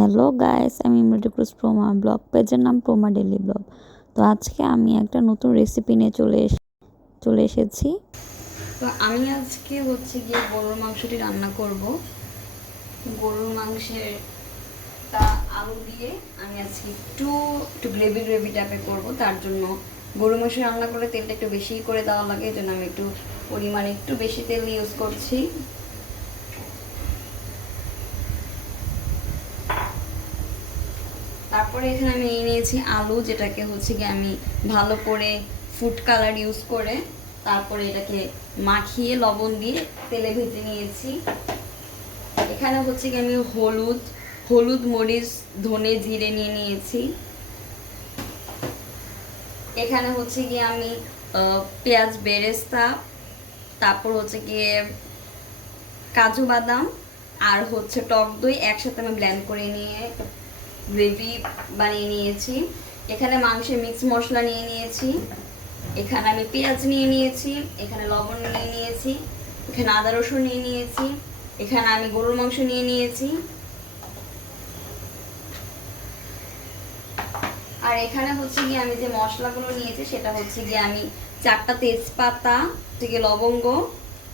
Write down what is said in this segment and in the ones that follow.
Hello guys, আমি ইমরাটি cruise প্রোমা blog পেজের নাম প্রোমা ডেলি ব্লগ। তো আজকে আমি একটা নতুন রেসিপি নিয়ে চলে এসেছি। তো আমি আজকে গিয়ে গরুর মাংসটি রান্না করব। গরুর মাংসের আলু দিয়ে আমি আজকে একটু একটু গ্রেভি গ্রেভি টাইপে করবো। তার জন্য গরুর মাংস রান্না করলে তেলটা একটু বেশি করে দেওয়া লাগে, এই জন্য আমি একটু পরিমাণে একটু বেশি তেল ইউজ করছি। তারপরে এখানে আমি নিয়েছি আলু, যেটাকে গিয়ে আমি ভালো করে ফুড কালার ইউজ করে তারপরে এটাকে মাখিয়ে লবণ দিয়ে তেলে ভেজে নিয়েছি। এখানে গিয়ে আমি হলুদ মরিচ ধনে জিরে নিয়ে নিয়েছি। এখানে গিয়ে আমি পেঁয়াজ বেরেস্তা, তারপর গিয়ে কাজু বাদাম আর টক দই একসাথে আমি ব্লেন্ড করে নিয়ে গ্রেভি বানিয়ে নিয়েছি। এখানে মাংসের মিক্স মশলা নিয়ে নিয়েছি। এখানে আমি পেঁয়াজ নিয়ে নিয়েছি, এখানে লবণ নিয়ে নিয়েছি, এখানে আদা রসুন নিয়ে নিয়েছি, এখানে আমি গরুর মাংস নিয়ে নিয়েছি। আর এখানে গিয়ে আমি যে মশলাগুলো নিয়েছি সেটা গিয়ে আমি 4টা তেজপাতা, লবঙ্গ,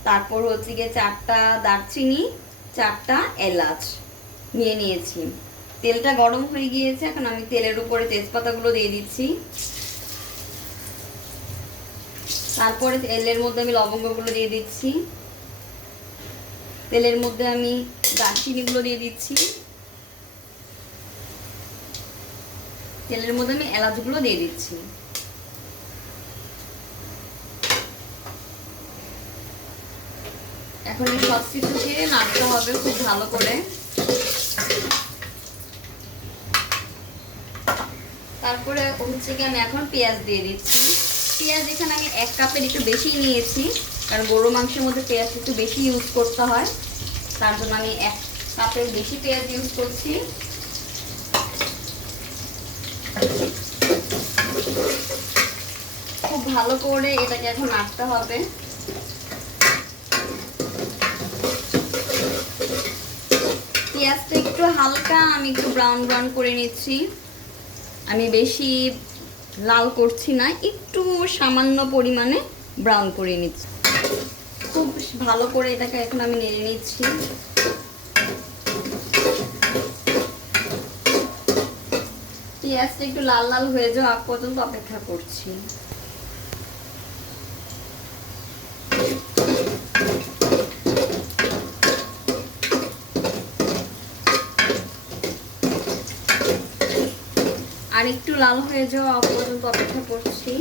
তারপর গিয়ে 4টা দারচিনি, 4টা এলাচ নিয়ে নিয়েছি। তেলটা গরম হয়ে গিয়েছে, এখন আমি তেলের উপরে তেজপাতাগুলো দিয়ে দিচ্ছি। তারপরে তেলের মধ্যে আমি লবঙ্গগুলো দিয়ে দিচ্ছি। তেলের মধ্যে আমি দারচিনিগুলো দিয়ে দিচ্ছি। তেলের মধ্যে আমি এলাচগুলো দিয়ে দিচ্ছি। এখন এই সব কিছুকে নাড়তে হবে খুব ভালো করে। তারপরে কি আমি এখন পেঁয়াজ দিয়ে দিচ্ছি। পেঁয়াজ এখানে আমি 1 কাপের একটু বেশি নিয়েছি, কারণ গরু মাংসের মধ্যে পেঁয়াজ একটু বেশি ইউজ করতে হয়, তার জন্য আমি 1 কাপের বেশি পেঁয়াজ ইউজ করছি। খুব ভালো করে এটাকে এখন নাড়তে হবে। পেঁয়াজটা একটু হালকা আমি একটু ব্রাউন ব্রাউন করে নিচ্ছি, আমি বেশি লাল করছি না, একটু সামান্য পরিমাণে ব্রাউন করে নিচ্ছি। খুব ভালো করে এটাকে এখন আমি নেড়ে নিচ্ছি। পেঁয়াজটা একটু লাল লাল হয়ে যাওয়া আগ পর্যন্ত অপেক্ষা করছি। আর একটু লাল হয়ে যাওয়া আগ পর্যন্ত অপেক্ষা করছি।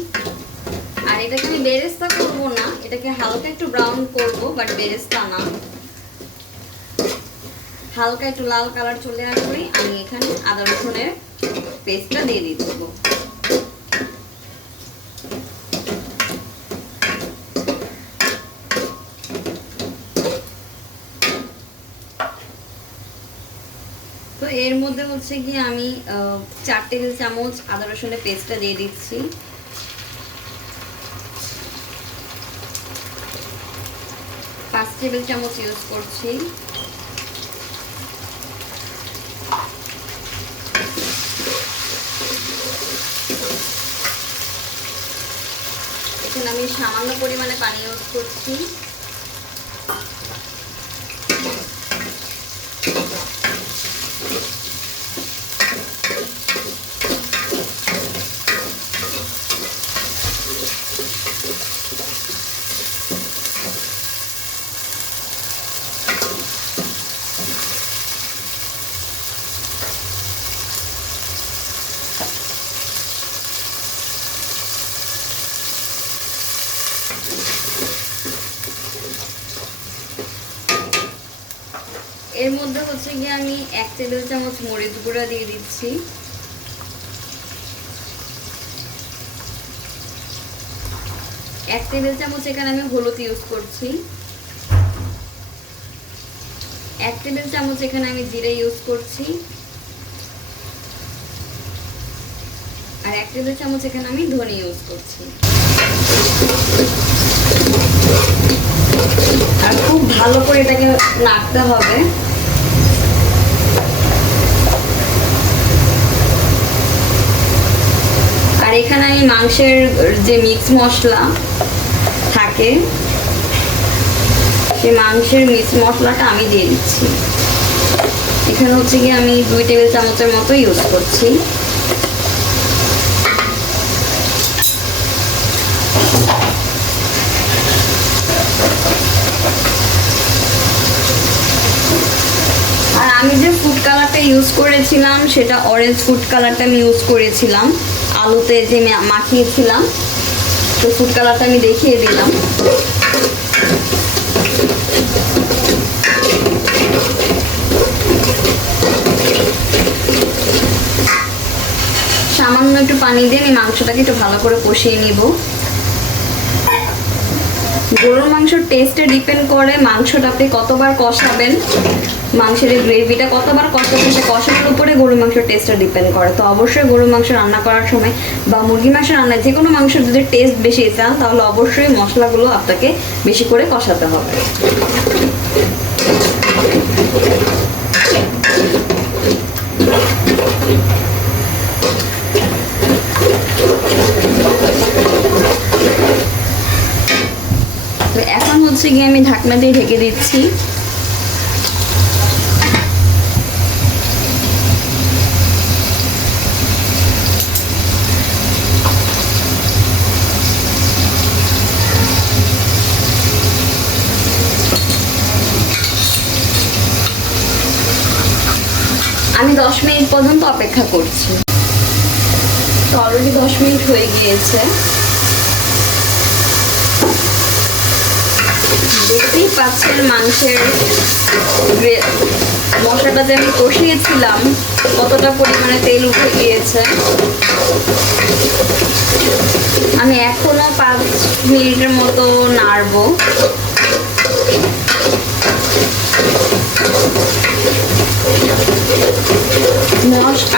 আর এটাকে আমি বেরেস্তা করবো না, এটাকে হালকা একটু ব্রাউন করবো, বাট বেরেস্তা না। হালকা একটু লাল কালার চলে আসলে আমি এখানে আদা রসুনের পেস্টটা দিয়ে দিচ্ছি। তো এর মধ্যে গিয়ে আমি 4 টেবিল চামচ আদা রসুনের পেস্টটা দিয়ে দিচ্ছি। 5 টেবিল চামচ ইউজ করছি। এখানে আমি সামান্য পরিমাণে পানি ইউজ করছি। এর মধ্যে গিয়ে আমি 1 টেবিল চামচ মরিচ গুঁড়া দিয়ে দিচ্ছি। 1 টেবিল চামচ এখানে আমি হলুদ ইউজ করছি। 1 টেবিল চামচ এখানে আমি জিরে ইউজ করছি। আর 1 টেবিল চামচ এখানে আমি ধনে ইউজ করছি। আর খুব ভালো করে এটাকে নাড়তে হবে। মাংসের যে মিক্স মশলা থাকে সেই মাংসের মিক্স মশলাটা আমি দিয়ে দিচ্ছি। এখানে হচ্ছে গিয়ে আমি 2 টেবিল চামচের মতো ইউজ করছি। আর আমি যে ফুড কালারটা ইউজ করেছিলাম সেটা অরেঞ্জ ফুড কালারটা আমি ইউজ করেছিলাম আলুতে যে মাখিয়েছিলাম। তো ফুড কালারটা আমি দেখিয়ে দিলাম। সামান্য একটু পানি দিয়ে আমি মাংসটাকে একটু ভালো করে কষিয়ে নিব। গরুর মাংসের টেস্টে ডিপেন্ড করে মাংসটা আপনি কতবার কষাবেন, মাংসের গ্রেভিটা কতবার কষাবেন, সে কষানোর উপরে গরুর মাংসের টেস্টটা ডিপেন্ড করে। তো অবশ্যই গরুর মাংস রান্না করার সময় বা মুরগি মাংস রান্নায় যে কোনো মাংসের যদি টেস্ট বেশি চান তাহলে অবশ্যই মশলাগুলো আপনাকে বেশি করে কষাতে হবে। এখন হচ্ছে গিয়ে আমি ঢাকনা দিয়ে ঢেকে দিচ্ছি। আমি 10 মিনিট পর্যন্ত অপেক্ষা করছি। তো অলরেডি 10 মিনিট হয়ে গিয়েছে। দেখতেই পাচ্ছেন মাংসের মশলাটা যে আমি কষিয়েছিলাম কতটা পরিমাণে তেল উঠে গিয়েছে। আমি এখনো 5 মিনিটের মতো নাড়বো।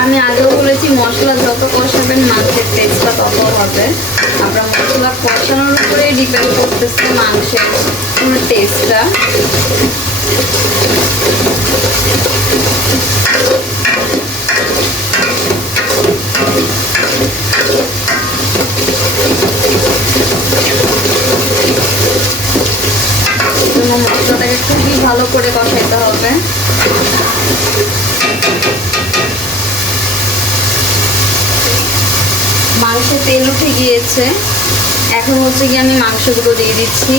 আমি আগেও বলেছি মশলা যত কষাবেন মাংসের টেস্টটা তত হবে। আপনার মশলা কষানোর উপরে ডিপেন্ড করতেছে মাংসের টেস্টটা। মশলাটাকে খুবই ভালো করে কষাইতে হবে। মাংসে তেল উঠে গিয়েছে। এখন হচ্ছে গিয়ে আমি মাংসগুলো দিয়ে দিচ্ছি।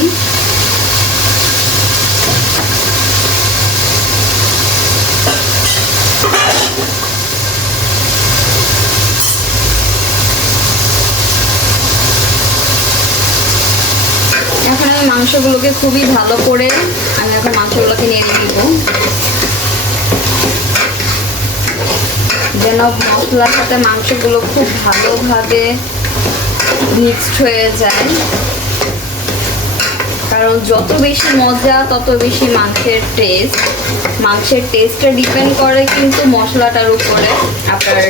এখন আমি মাংসগুলোকে খুবই ভালো করে আমি এখন মাংসগুলোকে নেড়ে দিব যেন মশলার সাথে মাংসগুলো খুব ভালোভাবে মিক্সড হয়ে যায়। কারণ যত বেশি মজা তত বেশি মাংসের টেস্ট। মাংসের টেস্টটা ডিপেন্ড করে কিন্তু মশলাটার উপরে। আপনার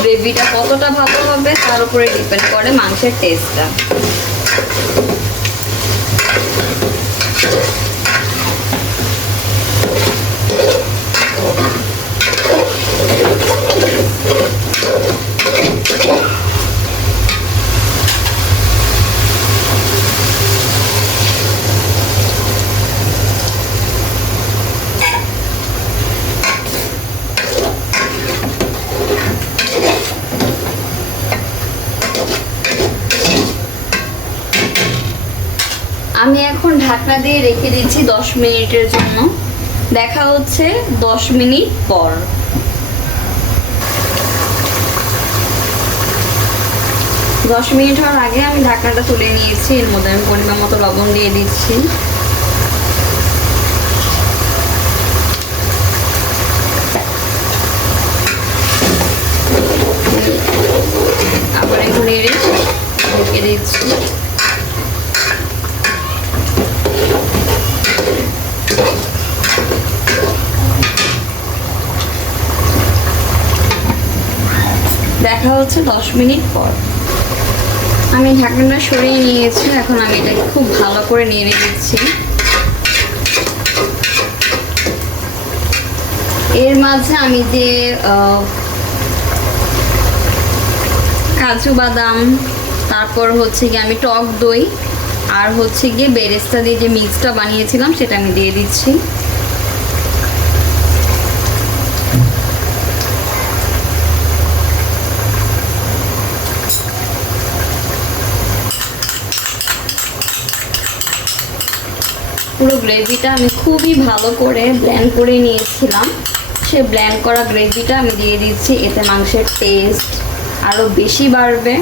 গ্রেভিটা কতটা ভালো হবে তার উপরে ডিপেন্ড করে মাংসের টেস্টটা। আমি এখন ঢাকনা দিয়ে রেখে দিচ্ছি 10 মিনিটের জন্য। দেখা হচ্ছে 10 মিনিট পর। 10 মিনিট হওয়ার আগে আমি ঢাকনাটা তুলে নিয়েছি। এর মধ্যে আমি পরিমাণ মতো লবণ দিয়ে দিচ্ছি। আবার একটু নেড়ে ঢেকে দিচ্ছি। দেখা হচ্ছে 10 মিনিট পর। আমি ঢাকনাটা সরিয়ে নিয়েছি। এখন আমি এটাকে খুব ভালো করে নেড়ে দিচ্ছি। এর মাঝে আমি যে কাজু বাদাম তারপর হচ্ছে গিয়ে আমি টক দই আর হচ্ছে গিয়ে বেরেস্তা দিয়ে যে মিক্সটা বানিয়েছিলাম সেটা আমি দিয়ে দিচ্ছি। পুরো গ্রেভিটা আমি খুবই ভালো করে ব্লেন্ড করে নিয়েছিলাম। সে ব্লেন্ড করা গ্রেভিটা আমি দিয়ে দিচ্ছি, এতে মাংসের টেস্ট আরও বেশি বাড়বে।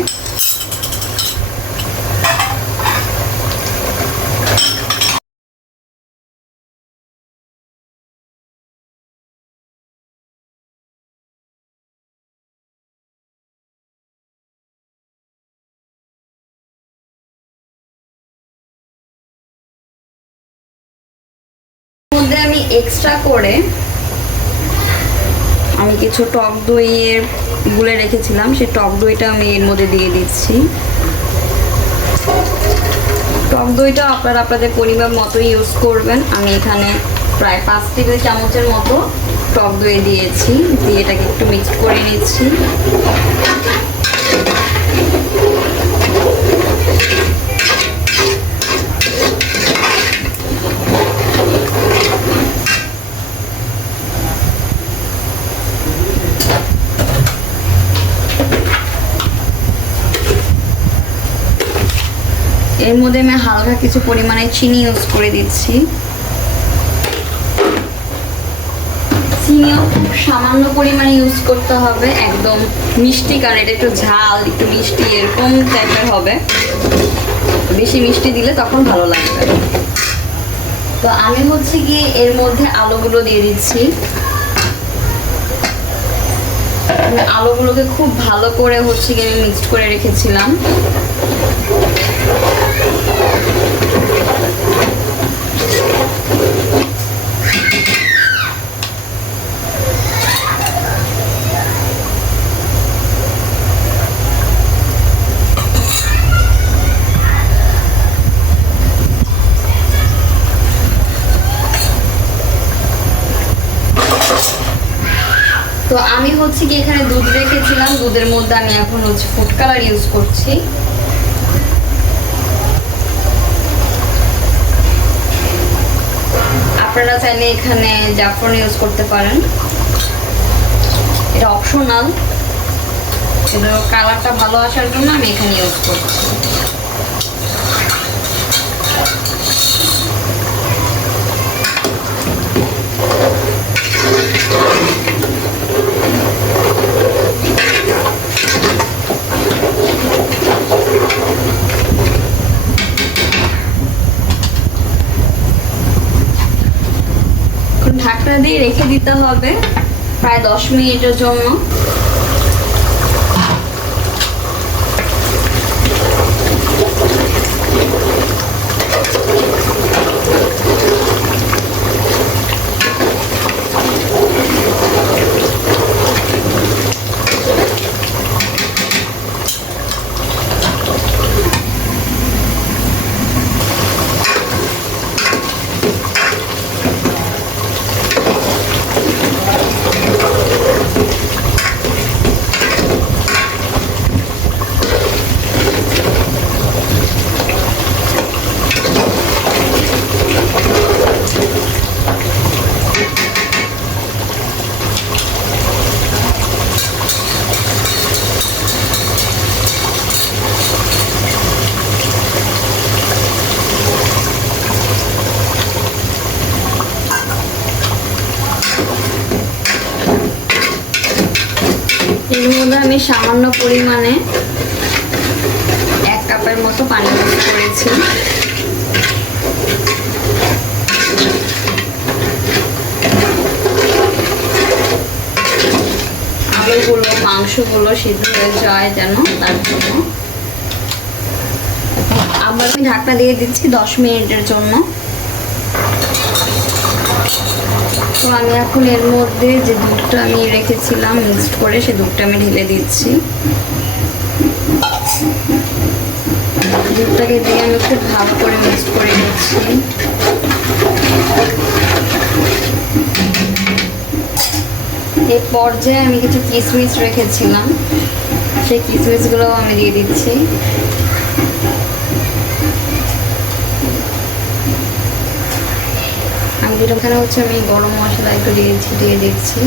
মধ্যে আমি এক্সট্রা করে আমি কিছু টক দইয়ের গুলে রেখেছিলাম, সেই টক দইটা আমি এর মধ্যে দিয়ে দিচ্ছি। টক দইটা আপনারা আপনাদের পরিমাণ মতো ইউজ করবেন। আমি এখানে প্রায় 5 টেবিল চামচের মতো টক দই দিয়েছি, দিয়ে এটাকে একটু মিক্সড করে নিচ্ছি। এর মধ্যে আমি হালকা কিছু পরিমাণে চিনি ইউজ করে দিচ্ছি। চিনিও খুব সামান্য পরিমাণে ইউজ করতে হবে, একদম মিষ্টি, কারণ এটা একটু ঝাল একটু মিষ্টি এরকম টাইপের হবে। বেশি মিষ্টি দিলে তখন ভালো লাগবে। তো আমি হচ্ছে কি এর মধ্যে আলুগুলো দিয়ে দিচ্ছি। আলুগুলোকে খুব ভালো করে হচ্ছে কি আমি মিক্সড করে রেখেছিলাম। তো আমি হচ্ছে কি এখানে দুধ রেখেছিলাম, দুধের মধ্যে আমি এখন হচ্ছে ফুড কালার ইউজ করছি। আপনারা চাইলে এখানে জাফরান ইউজ করতে পারেন, এটা অপশনাল, কিন্তু কালারটা ভালো আসার জন্য আমি এখানে ইউজ করছি। ঢাকনা দিয়ে রেখে দিতে হবে প্রায় 10 মিনিটের জন্য। এর মধ্যে আমি সামান্য পরিমাণে 1 কাপের মতো পানি ইউজ করেছি। আলুগুলো মাংসগুলো সিদ্ধ হয়ে যায় যেন, তার জন্য আবার আমি ঢাকনা দিয়ে দিচ্ছি 10 মিনিটের জন্য। তো আমি এখন এর মধ্যে যে দুধটা আমি রেখেছিলাম মিক্সড করে, সে দুধটা আমি ঢেলে দিচ্ছি। দুধটাকে দিয়ে আমি খুব ভালো করে মিক্সড করে নিচ্ছি। এই পর্যায়ে আমি কিছু কিশমিশ রেখেছিলাম, সেই কিশমিশগুলোও আমি দিয়ে দিচ্ছি। দিলাম। এখানে হচ্ছে আমি গরম মশলা একটু ছিটিয়ে দিচ্ছি।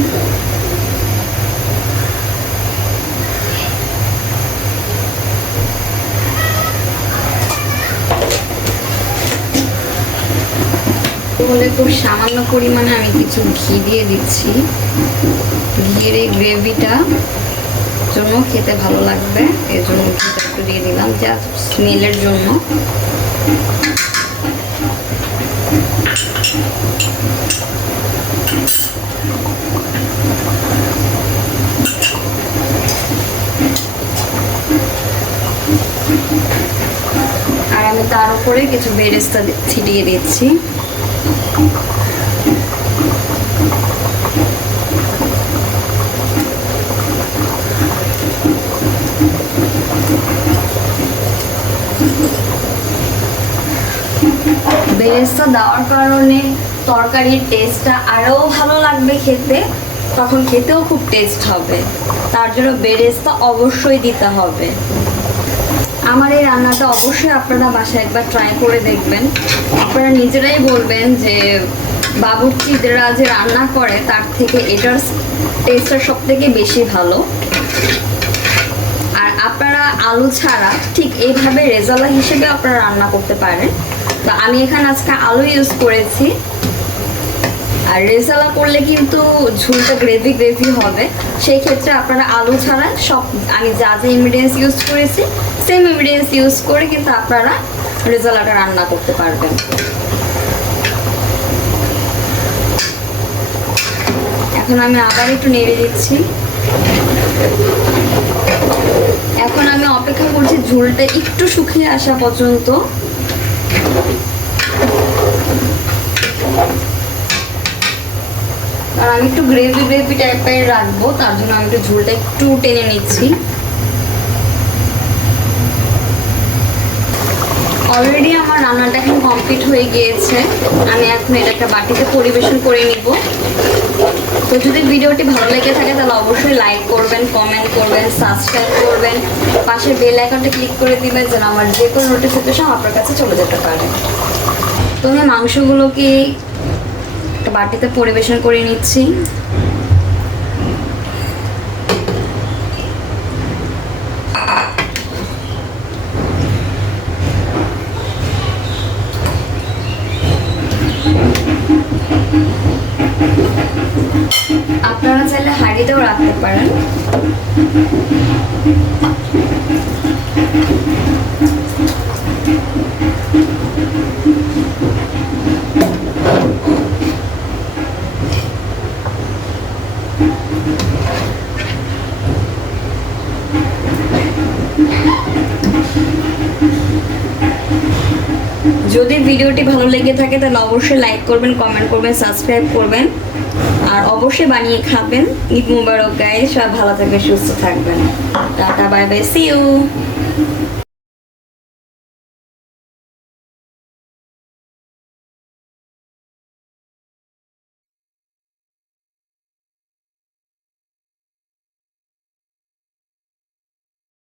বলে খুব সামান্য পরিমাণে আমি কিছু ঘি দিয়ে দিচ্ছি। ঘিয়ের এই গ্রেভিটা জন্য খেতে ভালো লাগবে, এর জন্য ঘিটা একটু দিয়ে দিলাম জাস্ট স্মেলের জন্য। আর আমি তার উপরে কিছু বেরেস্তা ছিটিয়ে দিচ্ছি। বেরেস্তা দেওয়ার কারণে তরকারির টেস্টটা আরও ভালো লাগবে খেতে, তখন খেতেও খুব টেস্ট হবে। তার জন্য বেরেস্তা অবশ্যই দিতে হবে। আমার এই রান্নাটা অবশ্যই আপনারা বাসায় একবার ট্রাই করে দেখবেন। আপনারা নিজেরাই বলবেন যে বাবুর্চিরা যে রান্না করে তার থেকে এটার টেস্টটা সব থেকে বেশি ভালো। আর আপনারা আলু ছাড়া ঠিক এইভাবে রেজালা হিসেবে আপনারা রান্না করতে পারেন। তো আমি এখানে আজকে আলু ইউজ করেছি। আর রেজালা করলে কিন্তু ঝোলটা গ্রেভি গ্রেভি হবে, সেই ক্ষেত্রে আপনারা আলু ছাড়া সব আমি যা যা ইনগ্রিডিয়েন্টস ইউজ করেছি সেম ইনগ্রিডিয়েন্টস ইউজ করে কিন্তু আপনারা রেজালাটা রান্না করতে পারবেন। এখন আমি আবার একটু নেড়ে দিচ্ছি। এখন আমি অপেক্ষা করছি ঝোলটা একটু শুকিয়ে আসা পর্যন্ত। আর আমি একটু গ্রেভি গ্রেভি টাইপের রাখবো, তার জন্য আমি একটু ঝোলটা একটু টেনে নিচ্ছি। অলরেডি আমার রান্নাটা এখন কমপ্লিট হয়ে গিয়েছে। আমি এখন এটা একটা বাটিতে পরিবেশন করে নিব। তো যদি ভিডিওটি ভালো লেগে থাকে তাহলে অবশ্যই লাইক করবেন, কমেন্ট করবেন, সাবস্ক্রাইব করবেন, পাশের বেল আইকনটা ক্লিক করে দিবেন যেন আমার যে কোনো নোটিফিকেশন আপনার কাছে চলে যেতে পারে। তো আমি মাংসগুলোকে একটা বাটিতে পরিবেশন করে নিচ্ছি। আপনারা চাইলে হাঁড়িতেও রাখতে পারেন। যদি ভিডিওটি ভালো লেগে থাকে তাহলে অবশ্যই লাইক করবেন, কমেন্ট করবেন, সাবস্ক্রাইব করবেন, আর অবশ্যই বানিয়ে খাবেন। ঈদ মুবারক গাইস, সবাই ভালো থাকবেন, সুস্থ থাকবেন। টাটা, বাই বাই, সি ইউ।